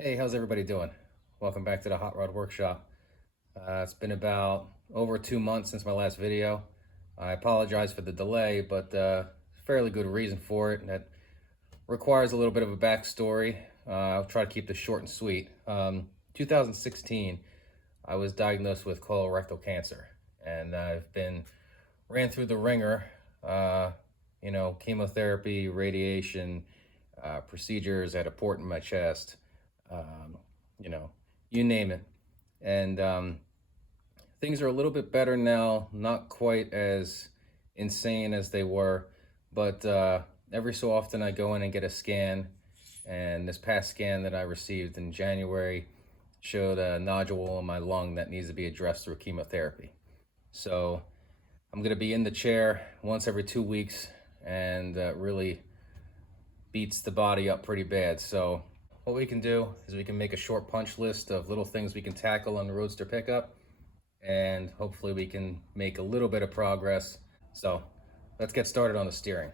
Hey, how's everybody doing? Welcome back to the Hot Rod Workshop. It's been about over 2 months since my last video. I apologize for the delay, but fairly good reason for it. That requires a little bit of a backstory. I'll try to keep this short and sweet. 2016, I was diagnosed with colorectal cancer, and I've been ran through the ringer. Chemotherapy, radiation, procedures, had a port in my chest. Um, you know, you name it. And things are a little bit better now, not quite as insane as they were, but every so often I go in and get a scan. And this past scan that I received in January showed a nodule in my lung that needs to be addressed through chemotherapy. So I'm going to be in the chair once every 2 weeks, and really beats the body up pretty bad. So what we can do is we can make a short punch list of little things we can tackle on the Roadster Pickup, and hopefully we can make a little bit of progress. So let's get started on the steering.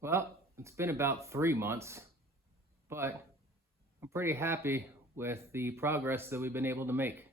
Well, it's been about 3 months, but I'm pretty happy with the progress that we've been able to make.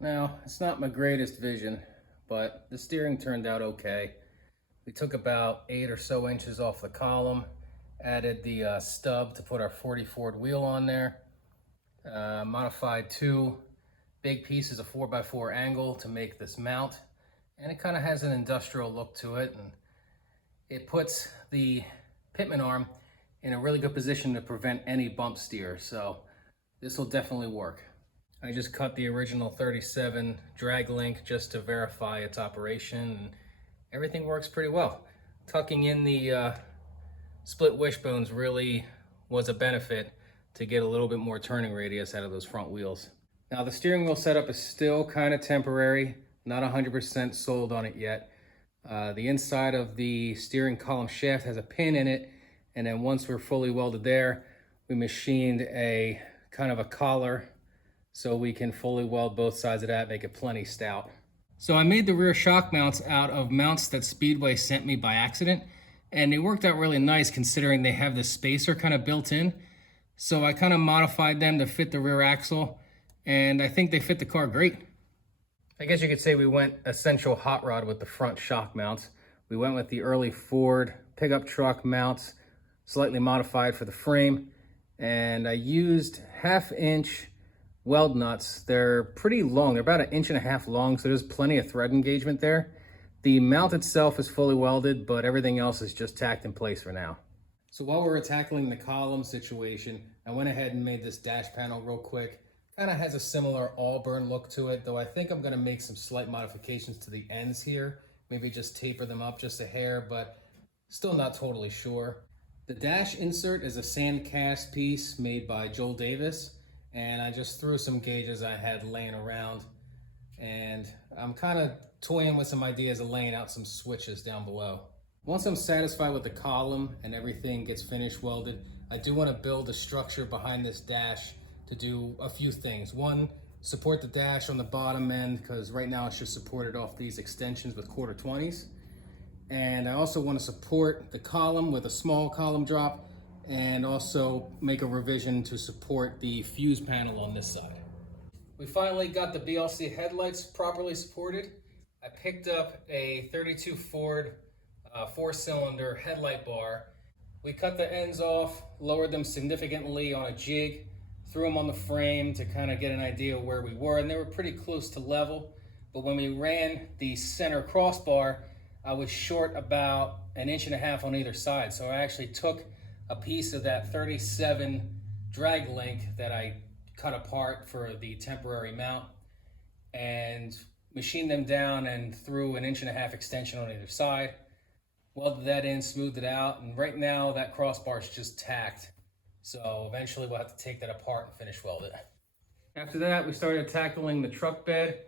Now, it's not my greatest vision, but the steering turned out okay. We took about 8 or so inches off the column, added the stub to put our 40 Ford wheel on there, modified 2 big pieces of 4x4 angle to make this mount, and it kind of has an industrial look to it, and it puts the pitman arm in a really good position to prevent any bump steer, so this will definitely work. I just cut the original 37 drag link just to verify its operation, and everything works pretty well. Tucking in the split wishbones really was a benefit to get a little bit more turning radius out of those front wheels. Now the steering wheel setup is still kind of temporary, not 100% sold on it yet. The inside of the steering column shaft has a pin in it, and then once we're fully welded there, we machined a kind of a collar so we can fully weld both sides of that, make it plenty stout. So I made the rear shock mounts out of mounts that Speedway sent me by accident, and they worked out really nice considering they have the spacer kind of built in. So I kind of modified them to fit the rear axle, and I think they fit the car great. I guess you could say we went essential hot rod with the front shock mounts. We went with the early Ford pickup truck mounts, slightly modified for the frame, and I used 1/2-inch weld nuts. They're pretty long, they're about 1.5 inches long, so there's plenty of thread engagement there. The mount itself is fully welded, but everything else is just tacked in place for now. So while we were tackling the column situation, I went ahead and made this dash panel real quick. Kind of has a similar Auburn look to it, though I think I'm gonna make some slight modifications to the ends here. Maybe just taper them up just a hair, but still not totally sure. The dash insert is a sand cast piece made by Joel Davis, and I just threw some gauges I had laying around, and I'm kind of toying with some ideas of laying out some switches down below. Once I'm satisfied with the column and everything gets finished welded, I do want to build a structure behind this dash to do a few things. One, support the dash on the bottom end, because right now it's just supported off these extensions with 1/4-20s. And I also want to support the column with a small column drop, and also make a revision to support the fuse panel on this side. We finally got the BLC headlights properly supported. I picked up a 32 Ford 4-cylinder headlight bar. We cut the ends off, lowered them significantly on a jig, threw them on the frame to kind of get an idea of where we were, and they were pretty close to level. But when we ran the center crossbar, I was short about 1.5 inches on either side. So I actually took a piece of that 37 drag link that I cut apart for the temporary mount and machined them down and threw 1.5 inch extension on either side. Welded that in, smoothed it out, and right now that crossbar is just tacked. So eventually we'll have to take that apart and finish weld it. After that, we started tackling the truck bed.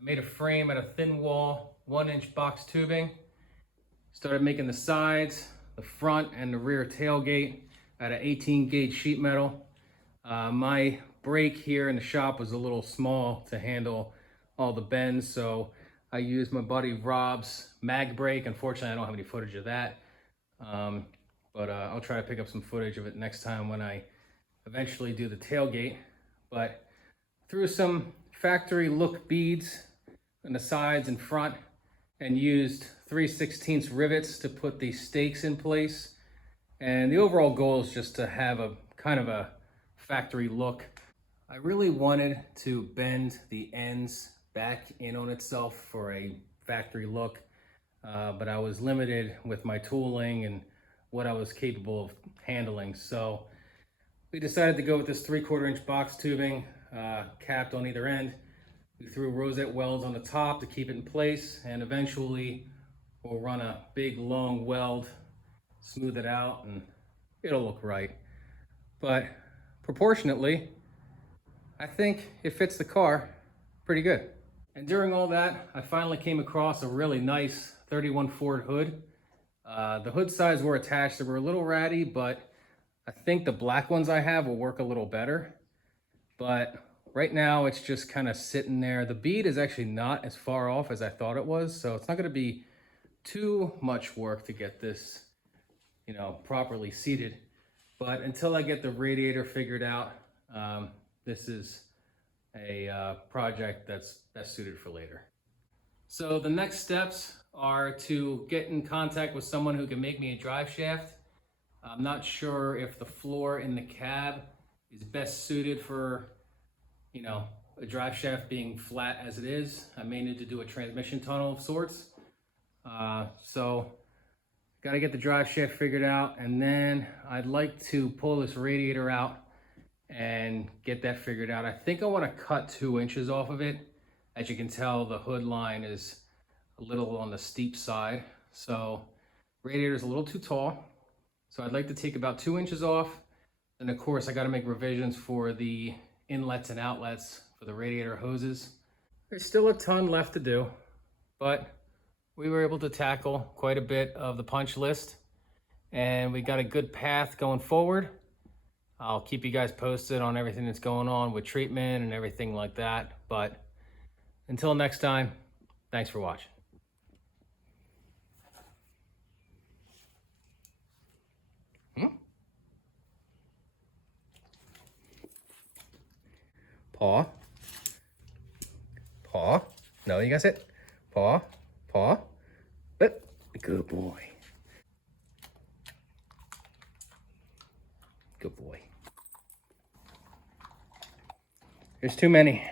I made a frame out of thin wall, 1-inch box tubing. Started making the sides, the front, and the rear tailgate out of 18 gauge sheet metal. My brake here in the shop was a little small to handle all the bends, so I used my buddy Rob's mag brake. Unfortunately, I don't have any footage of that, but I'll try to pick up some footage of it next time when I eventually do the tailgate. But threw some factory look beads on the sides and front, and used 3/16 rivets to put the stakes in place. And the overall goal is just to have a kind of a factory look. I really wanted to bend the ends back in on itself for a factory look, but I was limited with my tooling and what I was capable of handling. So we decided to go with this 3/4 inch box tubing, capped on either end. We threw rosette welds on the top to keep it in place, and eventually we'll run a big long weld, smooth it out, and it'll look right. But proportionately, I think it fits the car pretty good. And during all that, I finally came across a really nice 31 Ford hood. The hood sides were attached. They were a little ratty, but I think the black ones I have will work a little better. But right now it's just kind of sitting there. The bead is actually not as far off as I thought it was, so it's not going to be too much work to get this you know, properly seated. But until I get the radiator figured out, this is a project that's best suited for later. So the next steps are to get in contact with someone who can make me a drive shaft. I'm not sure if the floor in the cab is best suited for, you know, a drive shaft being flat as it is. I may need to do a transmission tunnel of sorts. So got to get the drive shaft figured out, and then I'd like to pull this radiator out and get that figured out. I think I want to cut 2 inches off of it. As you can tell, the hood line is a little on the steep side, so radiator is a little too tall. So I'd like to take about 2 inches off. And of course, I got to make revisions for the inlets and outlets for the radiator hoses. There's still a ton left to do, but we were able to tackle quite a bit of the punch list, and we got a good path going forward. I'll keep you guys posted on everything that's going on with treatment and everything like that. But until next time, thanks for watching. Paw. Paw. No, you gotta sit. Paw. Paw. But good boy. Good boy. There's too many.